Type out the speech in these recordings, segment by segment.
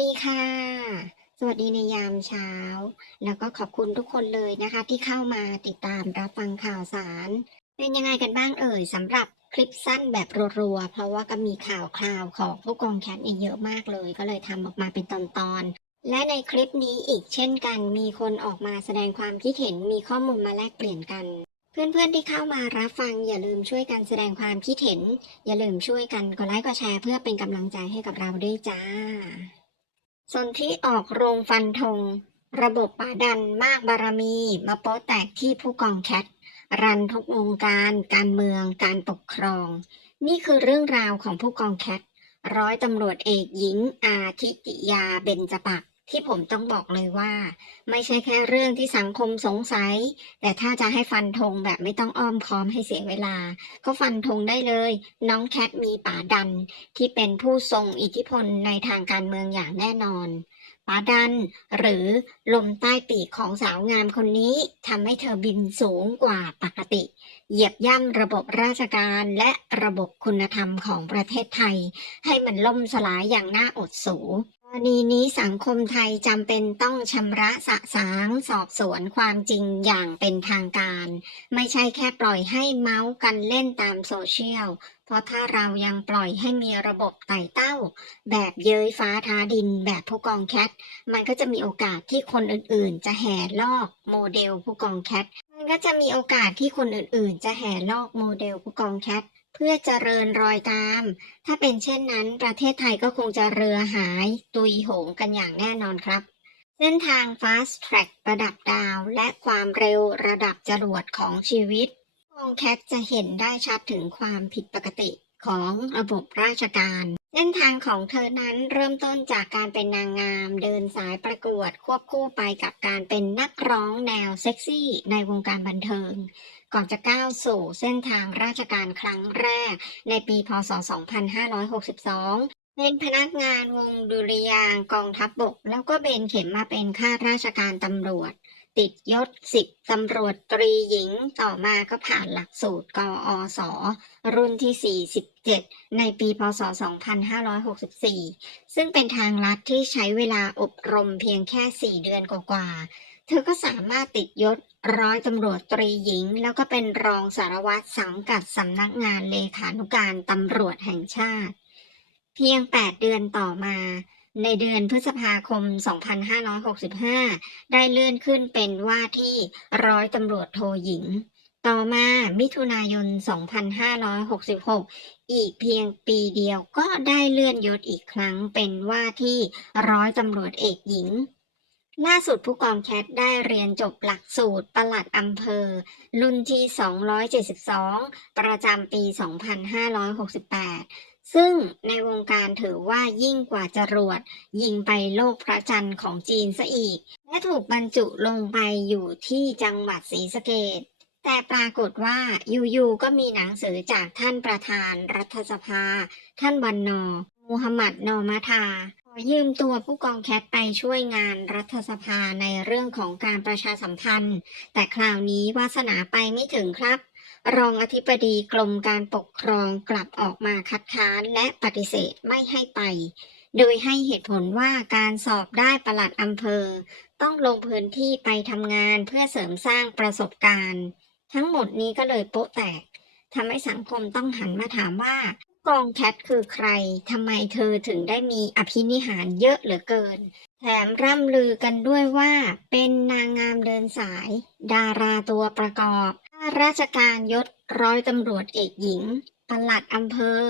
ดีค่ะ สวัสดีในยามเช้า แล้วก็ขอบคุณทุกคนเลยนะคะ ที่เข้ามาติดตามรับฟังข่าวสาร เป็นยังไงกันบ้างเอ่ยสำหรับคลิปสั้นแบบรัวๆ เพราะว่าก็มีข่าวคราวของผู้กองแคทเองเยอะมากเลย ก็เลยทำออกมาเป็นตอนๆ และในคลิปนี้อีกเช่นกัน มีคนออกมาแสดงความคิดเห็นมีข้อมูลมาแลกเปลี่ยนกันเพื่อนๆที่เข้ามารับฟังอย่าลืมช่วยกันแสดงความคิดเห็น อย่าลืมช่วยกันกดไลค์กดแชร์เพื่อเป็นกำลังใจให้กับเราด้วยจ้า ส่วนที่ออกโรงฟันธง ระบบป่าดันมากบารมี มาโป๊แตกที่ผู้กองแคท รันทุกวงการ การเมือง การปกครอง นี่คือเรื่องราวของผู้กองแคท ร้อยตำรวจเอกหญิงอาทิติยาเบญจปัก ที่ผมต้องบอกเลยว่า ไม่ใช่แค่เรื่องที่สังคมสงสัย แต่ถ้าจะให้ฟันธงแบบไม่ต้องอ้อมค้อมให้เสียเวลา ก็ฟันธงได้เลย น้องแคทมีป่าดัน ที่เป็นผู้ทรงอิทธิพลในทางการเมืองอย่างแน่นอนป๋าดัน หรือลมใต้ปีกของสาวงามคนนี้ทำให้เธอบินสูงกว่าปกติ เหยียบย่ำระบบราชการและระบบคุณธรรมของประเทศไทย ให้มันล่มสลายอย่างน่าอดสู รณีนี้สังคมไทยจำเป็นต้องชำระสะสางสอบสวนความจริงอย่างเป็นทางการ ไม่ใช่แค่ปล่อยให้เมาส์กันเล่นตามโซเชียล เพราะถ้าเรายังปล่อยให้มีระบบไต่เต้า แบบเย้ยฟ้าท้าดินแบบผู้กองแคท มันก็จะมีโอกาสที่คนอื่นๆ จะแห่ลอกโมเดลผู้กองแคท มันก็จะมีโอกาสที่คนอื่นๆ จะแห่ลอกโมเดลผู้กองแคท เพื่อเจริญรอยตาม ถ้าเป็นเช่นนั้น ประเทศไทยก็คงจะเรือหายตุยโหงกันอย่างแน่นอนครับ เส้นทาง Fast Track ระดับดาว และความเร็วระดับจรวดของชีวิตกองแคทจะเห็นได้ชัดถึงความผิดปกติของระบบราชการ เส้นทางของเธอนั้นเริ่มต้นจากการเป็นนางงาม เดินสายประกวดควบคู่ไปกับการเป็นนักร้องแนวเซ็กซี่ในวงการบันเทิง ก่อนจะก้าวสู่เส้นทางราชการครั้งแรกในปีพศ 2562เป็นพนักงานวงดุริยางกองทัพบบก แล้วก็เบนเข็มมาเป็นข้าราชการตำรวจ ติดยศสิบตำรวจตรีหญิงต่อมาก็ผ่านหลักสูตรกอศรุ่นที่ 47 ในปีพศ 2564 ซึ่งเป็นทางลัดที่ใช้เวลาอบรมเพียงแค่ 4 เดือนกว่าๆ เธอก็สามารถติดยศร้อยตำรวจตรีหญิง แล้วก็เป็นรองสารวัตรสังกัดสำนักงานเลขานุการตำรวจแห่งชาติ เพียง 8 เดือนต่อมา ในเดือนพฤษภาคม 2565 ได้เลื่อนขึ้นเป็นว่าที่ร้อยตำรวจโทหญิง ต่อมามิถุนายน 2566 อีกเพียงปีเดียวก็ได้เลื่อนยศอีกครั้งเป็นว่าที่ร้อยตำรวจเอกหญิง ล่าสุดผู้กองแคทได้เรียนจบหลักสูตรปลัดอำเภอ รุ่นที่ 272 ประจำปี 2568 ซึ่งในวงการถือว่ายิ่งกว่าจรวด ยิงไปโลกพระจันทร์ของจีนซะอีก และถูกบรรจุลงไปอยู่ที่จังหวัดศรีสะเกษแต่ปรากฏว่าอยู่ๆก็มีหนังสือจากท่านประธานรัฐสภา ท่านวันนอมูฮัมหมัดนอมาทา ยืมตัวผู้กองแคทไปช่วยงานรัฐสภาในเรื่องของการประชาสัมพันธ์ แต่คราวนี้วาสนาไปไม่ถึงครับ รองอธิบดีกรมการปกครองกลับออกมาคัดค้านและปฏิเสธไม่ให้ไป โดยให้เหตุผลว่าการสอบได้ประหลัดอำเภอ ต้องลงพื้นที่ไปทำงานเพื่อเสริมสร้างประสบการณ์ ทั้งหมดนี้ก็เลยโป๊ะแตกทำให้สังคมต้องหันมาถามว่า กองแคทคือใคร ทำไมเธอถึงได้มีอภินิหารเยอะเหลือเกิน แถมร่ำลือกันด้วยว่า เป็นนางงามเดินสาย ดาราตัวประกอบข้าราชการยศร้อยตำรวจเอกหญิงปลัดอำเภอ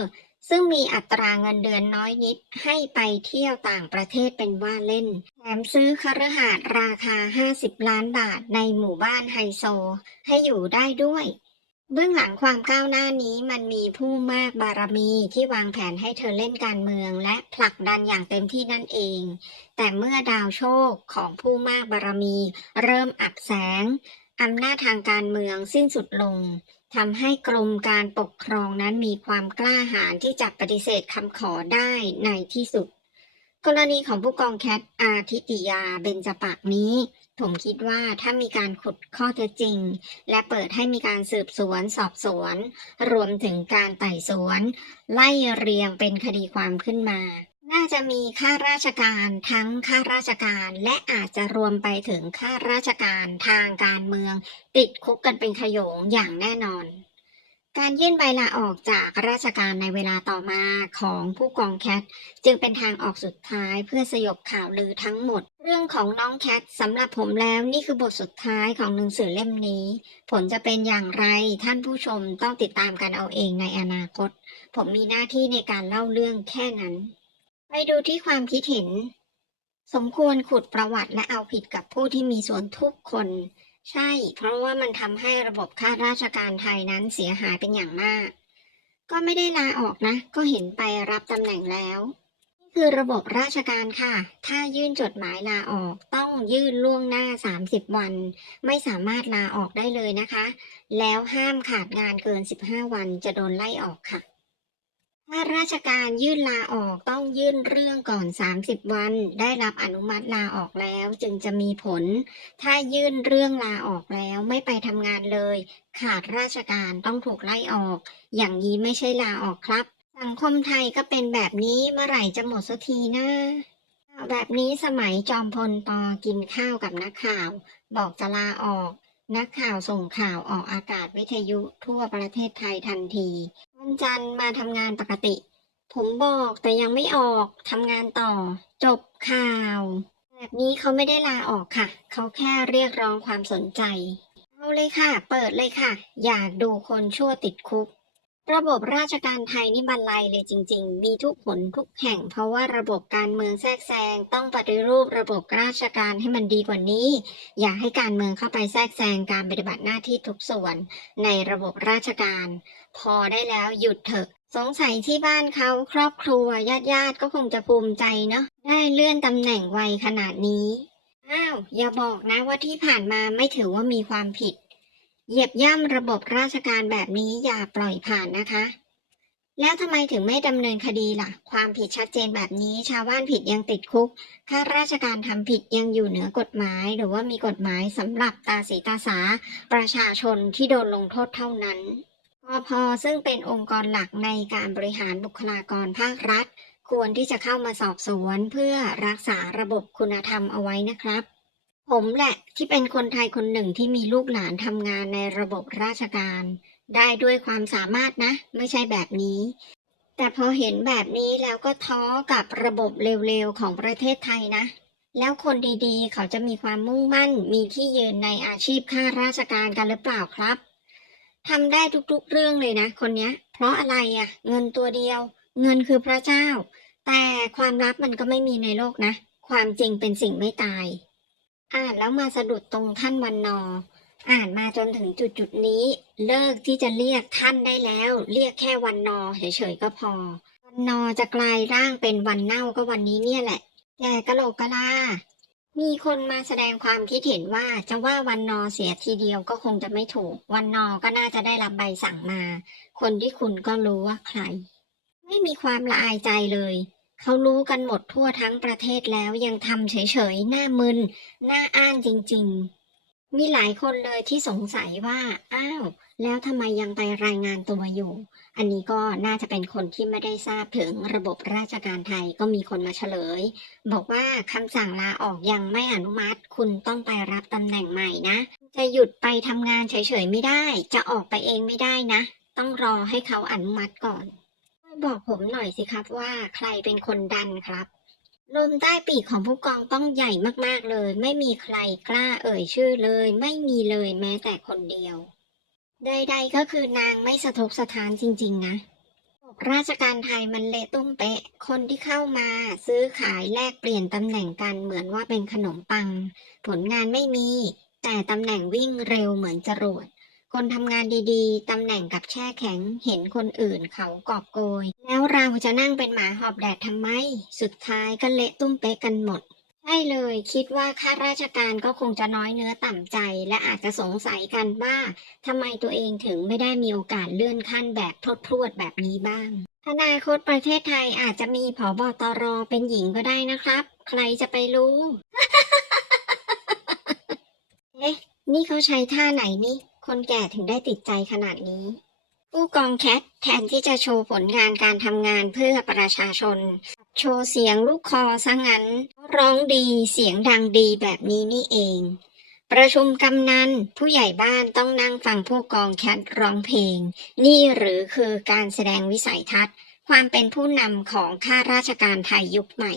ซึ่งมีอัตราเงินเดือนน้อยนิด ให้ไปเที่ยวต่างประเทศเป็นว่าเล่น แถมซื้อคฤหาสน์ราคา 50 ล้านบาทในหมู่บ้านไฮโซ ให้อยู่ได้ด้วย เบื้องหลังความก้าวหน้านี้มันมีผู้มากบารมีที่วางแผนให้เธอเล่นการเมือง และผลักดันอย่างเต็มที่นั่นเอง แต่เมื่อดาวโชคของผู้มากบารมี เริ่มอับแสงอำนาจทางการเมืองสิ้นสุดลงทำให้กรมการปกครองนั้นมีความกล้าหาญที่จะปฏิเสธคำขอได้ในที่สุด กรณีของผู้กองแคทอาทิติยาเบญจปักนี้ ผมคิดว่าถ้ามีการขุดข้อเท็จจริง และเปิดให้มีการสืบสวนสอบสวน รวมถึงการไต่สวน ไล่เรียงเป็นคดีความขึ้นมา น่าจะมีข้าราชการทั้งข้าราชการและอาจจะรวมไปถึงข้าราชการทางการเมือง ติดคุกกันเป็นขโยงอย่างแน่นอน การยื่นใบลาออกจากราชการในเวลาต่อมาของผู้กองแคท จึงเป็นทางออกสุดท้ายเพื่อสยบข่าวลือทั้งหมด เรื่องของน้องแคทสำหรับผมแล้วนี่คือบทสุดท้ายของหนังสือเล่มนี้ ผลจะเป็นอย่างไรท่านผู้ชมต้องติดตามกันเอาเองในอนาคต ผมมีหน้าที่ในการเล่าเรื่องแค่นั้น ไปดูที่ความคิดเห็น สมควรขุดประวัติและเอาผิดกับผู้ที่มีส่วนทุกคน ใช่ เพราะว่ามันทำให้ระบบข้าราชการไทยนั้นเสียหายเป็นอย่างมาก ก็ไม่ได้ลาออกนะ ก็เห็นไปรับตำแหน่งแล้วนี่คือระบบราชการค่ะ ถ้ายื่นจดหมายลาออกต้องยื่นล่วงหน้า 30 วัน ไม่สามารถลาออกได้เลยนะคะ แล้วห้ามขาดงานเกิน 15 วันจะโดนไล่ออกค่ะ ถ้าราชการยื่นลาออกต้องยื่นเรื่องก่อน 30 วัน ได้รับอนุมัติลาออกแล้วจึงจะมีผล ถ้ายื่นเรื่องลาออกแล้วไม่ไปทำงานเลย ขาดราชการต้องถูกไล่ออก อย่างนี้ไม่ใช่ลาออกครับ สังคมไทยก็เป็นแบบนี้เมื่อไหร่จะหมดสักทีนะแบบนี้สมัยจอมพลปอกินข้าวกับนักข่าว บอกจะลาออก นักข่าวส่งข่าวออกอากาศวิทยุทั่วประเทศไทยทันที วันจันทร์มาทำงานปกติ ผมบอกแต่ยังไม่ออกทำงานต่อ จบข่าว แบบนี้เขาไม่ได้ลาออกค่ะ เขาแค่เรียกร้องความสนใจ เอาเลยค่ะ เปิดเลยค่ะ อยากดูคนชั่วติดคุก ระบบราชการไทยนี่บันไลเลยจริง ๆ มีทุกผลทุกแห่ง เพราะว่าระบบการเมืองแทรกแซงต้องปฏิรูประบบราชการให้มันดีกว่านี้ อย่าให้การเมืองเข้าไปแทรกแซงการปฏิบัติหน้าที่ทุกส่วน ในระบบราชการ พอได้แล้วหยุดเถอะ สงสัยที่บ้านเขาครอบครัวญาติญาติๆก็คงจะภูมิใจเนาะได้เลื่อนตำแหน่งไวขนาดนี้อ้าวอย่าบอกนะว่าที่ผ่านมาไม่ถือว่ามีความผิด เหยียบย่ำระบบราชการแบบนี้อย่าปล่อยผ่านนะคะ แล้วทำไมถึงไม่ดำเนินคดีล่ะ ความผิดชัดเจนแบบนี้ชาวบ้านผิดยังติดคุกข้าราชการทำผิดยังอยู่เหนือกฎหมาย หรือว่ามีกฎหมายสำหรับตาสีตาสา ประชาชนที่โดนลงโทษเท่านั้นปพซึ่งเป็นองค์กรหลักในการบริหารบุคลากรภาครัฐ ควรที่จะเข้ามาสอบสวนเพื่อรักษาระบบคุณธรรมเอาไว้นะครับ ผมแหละที่เป็นคนไทยคนหนึ่งที่มีลูกหลานทำงานในระบบราชการ ได้ด้วยความสามารถนะ ไม่ใช่แบบนี้ แต่พอเห็นแบบนี้แล้วก็ท้อกับระบบเร็วๆของประเทศไทยนะ แล้วคนดีๆ เขาจะมีความมุ่งมั่น มีที่ยืนในอาชีพข้าราชการกันหรือเปล่าครับทำได้ทุกๆเรื่องเลยนะ คนเนี้ยเพราะอะไรอะ่ะ เงินตัวเดียว เงินคือพระเจ้า แต่ความลับมันก็ไม่มีในโลกนะ ความจริงเป็นสิ่งไม่ตาย อ่านแล้วมาสะดุดตรงท่านวันนอ อ่านมาจนถึงจุดจุดนี้ เลิกที่จะเรียกท่านได้แล้ว เรียกแค่วันนอเฉยๆก็พอ วันนอจะกลายร่างเป็นวันเน่าก็วันนี้เนี่ยแหละแกกะโหลกกะลา มีคนมาแสดงความคิดเห็นว่าจะว่าวันนอเสียทีเดียวก็คงจะไม่ถูก วันนอก็น่าจะได้รับใบสั่งมา คนที่คุณก็รู้ว่าใคร ไม่มีความละอายใจเลย เขารู้กันหมดทั่วทั้งประเทศแล้วยังทำเฉยๆ หน้ามึน หน้าอ้านจริงๆ มีหลายคนเลยที่สงสัยว่า อ้าว แล้วทำไมยังไปรายงานตัวอยู่ อันนี้ก็น่าจะเป็นคนที่ไม่ได้ทราบถึงระบบราชการไทยก็มีคนมาเฉลย บอกว่าคำสั่งลาออกยังไม่อนุมัติ คุณต้องไปรับตำแหน่งใหม่นะ จะหยุดไปทำงานเฉยๆไม่ได้ จะออกไปเองไม่ได้นะ ต้องรอให้เขาอนุมัติก่อน บอกผมหน่อยสิครับว่าใครเป็นคนดันครับลมใต้ปีกของผู้กองต้องใหญ่มากๆเลย ไม่มีใครกล้าเอ่ยชื่อเลย ไม่มีเลยแม้แต่คนเดียว ใด ๆ ก็คือนางไม่สะทกสะท้านจริง ๆ นะระบบราชการไทยมันเละตุ้มเป๊ะ คนที่เข้ามาซื้อขายแลกเปลี่ยนตำแหน่งกันเหมือนว่าเป็นขนมปัง ผลงานไม่มี แต่ตำแหน่งวิ่งเร็วเหมือนจรวด คนทำงานดีๆ ตำแหน่งกับแช่แข็ง เห็นคนอื่นเขากอบโกย แล้วเราจะนั่งเป็นหมาหอบแดดทำไม สุดท้ายก็เละตุ้มเป๊ะกันหมด ใช่เลย คิดว่าข้าราชการก็คงจะน้อยเนื้อต่ำใจ และอาจจะสงสัยกันว่าทำไมตัวเองถึงไม่ได้มีโอกาสเลื่อนขั้นแบบทดพรวดแบบนี้บ้างอนาคตประเทศไทยอาจจะมีผอบอตรเป็นหญิงก็ได้นะครับ ใครจะไปรู้ เอ๊ะ นี่เขาใช้ท่าไหนนี่ คนแก่ถึงได้ติดใจขนาดนี้ ผู้กองแคทแทนที่จะโชว์ผลงานการทำงานเพื่อประชาชน โชว์เสียงลูกคอซะงั้น ร้องดีเสียงดังดีแบบนี้นี่เอง ประชุมกำนันผู้ใหญ่บ้านต้องนั่งฟังผู้กองแคทร้องเพลง นี่หรือคือการแสดงวิสัยทัศน์ ความเป็นผู้นำของข้าราชการไทยยุคใหม่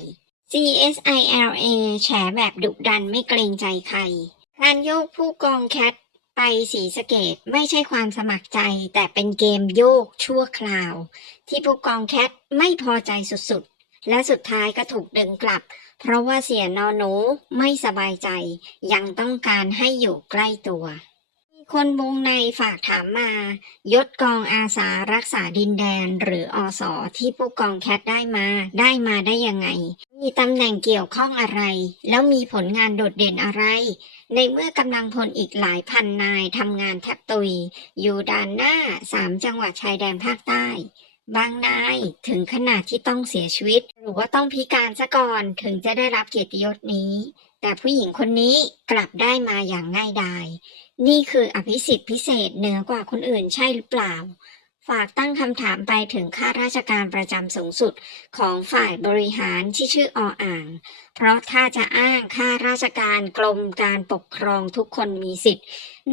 CSILA แฉแบบดุดันไม่เกรงใจใครการโยกผู้กองแคท ไปสีสเกตไม่ใช่ความสมัครใจ แต่เป็นเกมโยกชั่วคราว ที่ผู้กองแคทไม่พอใจสุดๆ และสุดท้ายก็ถูกดึงกลับ เพราะว่าเสียนอหนูไม่สบายใจ ยังต้องการให้อยู่ใกล้ตัว คนวงในฝากถามมา ยศกองอาสารักษาดินแดนหรืออสอที่ผู้กองแคทได้มา ได้มาได้ยังไง มีตำแหน่งเกี่ยวข้องอะไร แล้วมีผลงานโดดเด่นอะไร ในเมื่อกำลังพลอีกหลายพันนายทำงานแทบตุย อยู่ด่านหน้าสามจังหวัดชายแดนภาคใต้ บางนายถึงขนาดที่ต้องเสียชีวิต หรือว่าต้องพิการซะก่อนถึงจะได้รับเกียรติยศนี้ แต่ผู้หญิงคนนี้กลับได้มาอย่างง่ายดายนี่คืออภิสิทธิ์พิเศษเหนือกว่าคนอื่นใช่หรือเปล่า ฝากตั้งคำถามไปถึงข้าราชการประจำสูงสุดของฝ่ายบริหารที่ชื่อออ่าง เพราะถ้าจะอ้างข้าราชการกรมการปกครองทุกคนมีสิทธิ์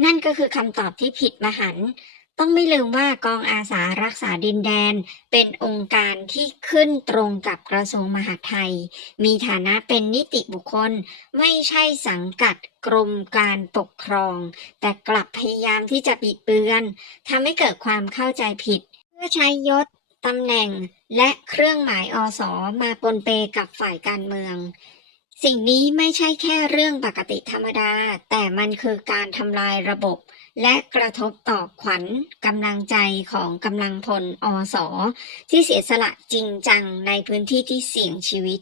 นั่นก็คือคำตอบที่ผิดมหัน ต้องไม่ลืมว่ากองอาสารักษาดินแดน เป็นองค์การที่ขึ้นตรงกับกระทรวงมหาดไทย มีฐานะเป็นนิติบุคคล ไม่ใช่สังกัดกรมการปกครอง แต่กลับพยายามที่จะบิดเบือนทำให้เกิดความเข้าใจผิด เพื่อใช้ยศตำแหน่งและเครื่องหมายอสอมาปนเปกับฝ่ายการเมือง สิ่งนี้ไม่ใช่แค่เรื่องปกติธรรมดา แต่มันคือการทำลายระบบ และกระทบต่อขวัญกำลังใจของกำลังพลอสอที่เสียสละจริงจังในพื้นที่ที่เสี่ยงชีวิต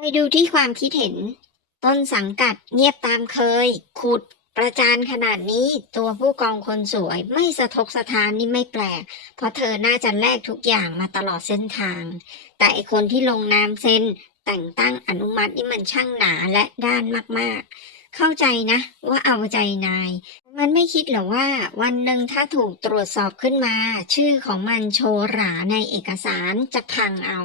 ไปดูที่ความคิดเห็น ต้นสังกัดเงียบตามเคย ขุดประจานขนาดนี้ตัวผู้กองคนสวยไม่สะทกสะทานนี่ไม่แปลก เพราะเธอน่าจะแลกทุกอย่างมาตลอดเส้นทาง แต่ไอคนที่ลงนามเซ็นแต่งตั้งอนุมัตินี่มันช่างหนาและด้านมากๆ เข้าใจนะว่าเอาใจนาย มันไม่คิดหรอว่า วันหนึ่งถ้าถูกตรวจสอบขึ้นมา ชื่อของมันโชว์หราในเอกสารจะพังเอา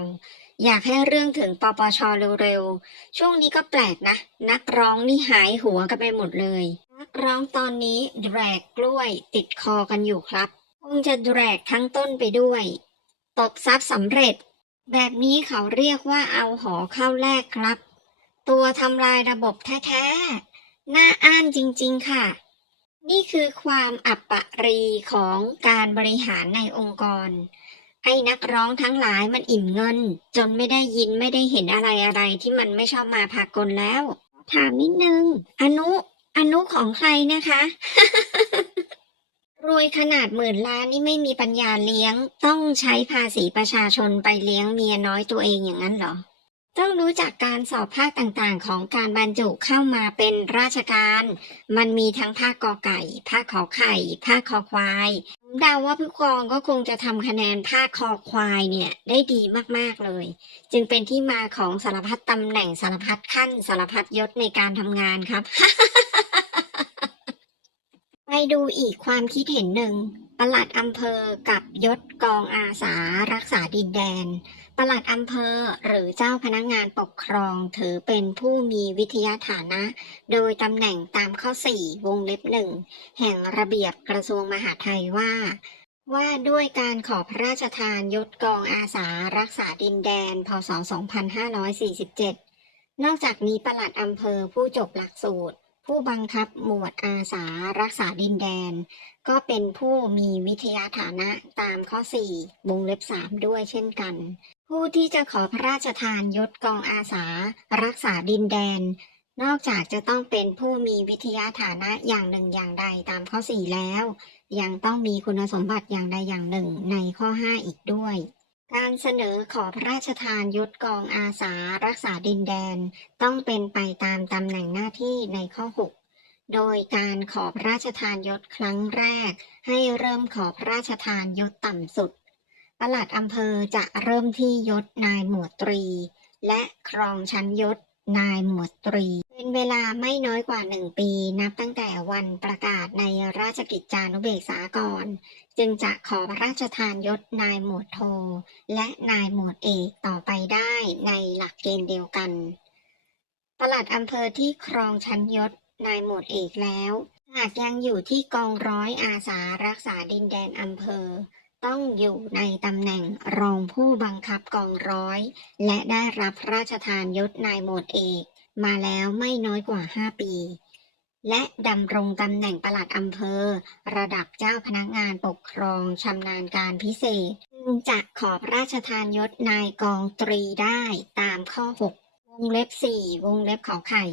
อยากให้เรื่องถึงปปชเร็วๆ ช่วงนี้ก็แปลกนะ นักร้องนี่หายหัวกันไปหมดเลย นักร้องตอนนี้แดรกกล้วยติดคอกันอยู่ครับ คงจะแดรกทั้งต้นไปด้วย ตบซับสำเร็จ แบบนี้เขาเรียกว่าเอาหอเข้าแรกครับ ตัวทำลายระบบแท้ๆ น่าอ้านจริงๆค่ะ นี่คือความอัปะรีของการบริหารในองค์กร ไอ้นักร้องทั้งหลายมันอิ่มเงิน จนไม่ได้ยินไม่ได้เห็นอะไรอะไรที่มันไม่ชอบมาพากลแล้ว ถามนิดนึง อนุ อนุของใครนะคะ รวยขนาดหมื่นล้านนี่ไม่มีปัญญาเลี้ยง ต้องใช้ภาษีประชาชนไปเลี้ยงเมียน้อยตัวเองอย่างนั้นเหรอ ต้องรู้จักการสอบภาคต่างๆ ของการบรรจุเข้ามาเป็นราชการ มันมีทั้งภาคกอไก่ ภาคขอไข่ ภาคคอควายผมเดาว่าผู้กองก็คงจะทำคะแนนภาคคอควายเนี่ยได้ดีมากๆเลย จึงเป็นที่มาของสารพัดตำแหน่งสารพัดขั้นสารพัดยศในการทำงานครับไปดูอีกความคิดเห็นหนึ่งประหลัดอำเภอกับยศกองอาสารักษาดินแดน ปลัดอำเภอหรือเจ้าพนักงานปกครองถือเป็นผู้มีวิทยาฐานะ โดยตำแหน่งตามข้อ 4 วงเล็บหนึ่งแห่งระเบียบกระทรวงมหาดไทยว่า ว่าด้วยการขอพระราชทานยศกองอาสารักษาดินแดน พศ 2547 นอกจากนี้ปลัดอำเภอผู้จบหลักสูตร ผู้บังคับหมวดอาสารักษาดินแดน ก็เป็นผู้มีวิทยาฐานะตามข้อ 4 วงเล็บ 3 ด้วยเช่นกัน ผู้ที่จะขอพระราชทานยศกองอาสา รักษาดินแดน นอกจากจะต้องเป็นผู้มีวิทยาฐานะอย่างหนึ่งอย่างใดตามข้อ 4 แล้ว ยังต้องมีคุณสมบัติอย่างใดอย่างหนึ่งในข้อ 5 อีกด้วย การเสนอขอพระราชทานยศกองอาสา รักษาดินแดน ต้องเป็นไปตามตำแหน่งหน้าที่ในข้อ 6โดยการขอพระราชทานยศครั้งแรก ให้เริ่มขอพระราชทานยศต่ำสุด ปลัดอำเภอจะเริ่มที่ยศนายหมวดตรี และครองชั้นยศนายหมวดตรี เป็นเวลาไม่น้อยกว่าหนึ่งปี นับตั้งแต่วันประกาศในราชกิจจานุเบกษาก่อน จึงจะขอพระราชทานยศนายหมวดโท และนายหมวดเอกต่อไปได้ในหลักเกณฑ์เดียวกันปลัดอำเภอที่ครองชั้นยศนายหมวดเอกแล้ว หากยังอยู่ที่กองร้อยอาสารักษาดินแดนอำเภอ ต้องอยู่ในตำแหน่งรองผู้บังคับกองร้อย และได้รับพระราชทานยศนายหมวดเอก มาแล้วไม่น้อยกว่า 5 ปี และดำรงตำแหน่งปลัดอำเภอ ระดับเจ้าพนักงานปกครองชำนาญการพิเศษจึงจะขอพระราชทานยศนายกองตรีได้ตามข้อ 6 วงเล็บ 4 วงเล็บขอไข่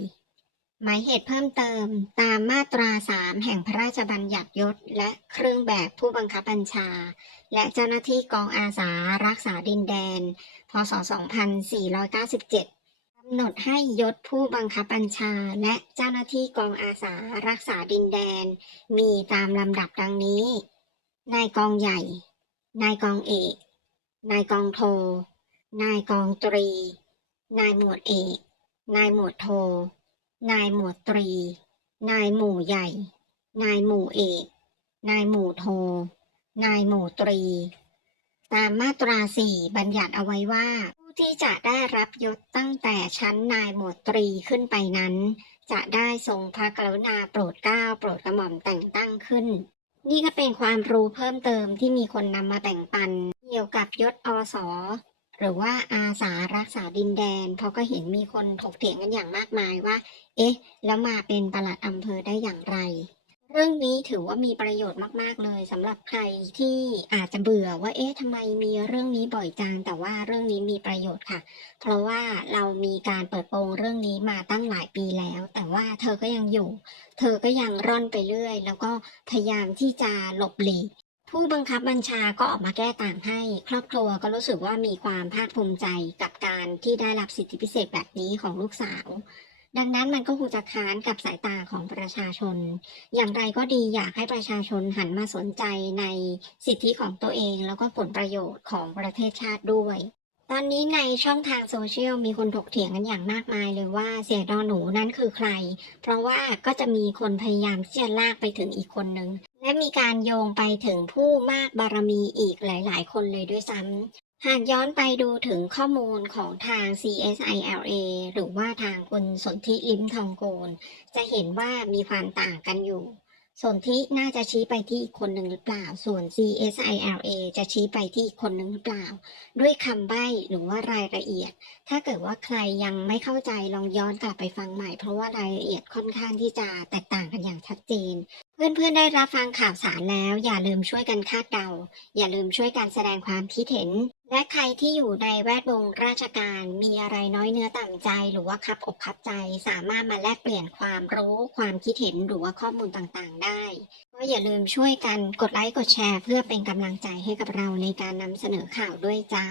หมายเหตุเพิ่มเติมตามมาตรา3แห่งพระราชบัญญัติยศ และเครื่องแบบผู้บังคับบัญชา และเจ้าหน้าที่กองอาสารักษาดินแดน พศ 2497กำหนดให้ยศผู้บังคับบัญชา และเจ้าหน้าที่กองอาสารักษาดินแดน มีตามลำดับดังนี้ นายกองใหญ่ นายกองเอก นายกองโท นายกองตรี นายหมวดเอก นายหมวดโท นายหมวดตรี นายหมู่ใหญ่ นายหมู่เอก นายหมู่โท นายหมู่ตรี ตามมาตราสี่บัญญัติเอาไว้ว่า ผู้ที่จะได้รับยศตั้งแต่ชั้นนายหมวดตรีขึ้นไปนั้น จะได้ทรงพระกรุณาโปรดเกล้าโปรดกระหม่อมแต่งตั้งขึ้น นี่ก็เป็นความรู้เพิ่มเติมที่มีคนนำมาแบ่งปัน เกี่ยวกับยศอส หรือว่าอาสารักษาดินแดนเพราก็เห็นมีคนถกเถียงกันอย่างมากมายว่า เอ๊ะ แล้วมาเป็นประหลัดอำเภอได้อย่างไร เรื่องนี้ถือว่ามีประโยชน์มากๆเลยสำหรับใครที่อาจจะเบื่อว่าเอ๊ะทำไมมีเรื่องนี้บ่อยจังแต่ว่าเรื่องนี้มีประโยชน์ค่ะ เพราะว่าเรามีการเปิดโปงเรื่องนี้มาตั้งหลายปีแล้ว แต่ว่าเธอก็ยังอยู่ เธอก็ยังร่อนไปเรื่อย แล้วก็พยายามที่จะหลบหลีก ผู้บังคับบัญชาก็ออกมาแก้ต่างให้ ครอบครัวก็รู้สึกว่ามีความภาคภูมิใจกับการที่ได้รับสิทธิพิเศษแบบนี้ของลูกสาว ดังนั้นมันก็คงจะค้านกับสายตาของประชาชน อย่างไรก็ดีอยากให้ประชาชนหันมาสนใจในสิทธิของตัวเอง แล้วก็ผลประโยชน์ของประเทศชาติด้วย ตอนนี้ในช่องทางโซเชียลมีคนถกเถียงกันอย่างมากมายเลยว่าเสียดอหนูนั้นคือใคร เพราะว่าก็จะมีคนพยายามที่จะลากไปถึงอีกคนนึง และมีการโยงไปถึงผู้มากบารมีอีกหลาย ๆ คนเลยด้วยซ้ำ หากย้อนไปดูถึงข้อมูลของทาง CSILA หรือว่าทางคุณสนธิลิมทองโกน จะเห็นว่ามีความต่างกันอยู่ สนธิน่าจะชี้ไปที่อีกคนหนึ่งหรือเปล่า ส่วน CSILA จะชี้ไปที่อีกคนหนึ่งหรือเปล่า ด้วยคำใบ้หรือว่ารายละเอียด ถ้าเกิดว่าใครยังไม่เข้าใจลองย้อนกลับไปฟังใหม่ เพราะว่ารายละเอียดค่อนข้างที่จะแตกต่างกันอย่างชัดเจน เพื่อนๆได้รับฟังข่าวสารแล้ว อย่าลืมช่วยกันคาดเดา อย่าลืมช่วยกันแสดงความคิดเห็น และใครที่อยู่ในแวดวงราชการมีอะไรน้อยเนื้อต่ำใจ หรือว่าคับอกคับใจ สามารถมาแลกเปลี่ยนความรู้ความคิดเห็นหรือว่าข้อมูลต่างๆ ได้ก็อย่าลืมช่วยกันกดไลค์กดแชร์ เพื่อเป็นกำลังใจให้กับเราในการนำเสนอข่าวด้วยจ้า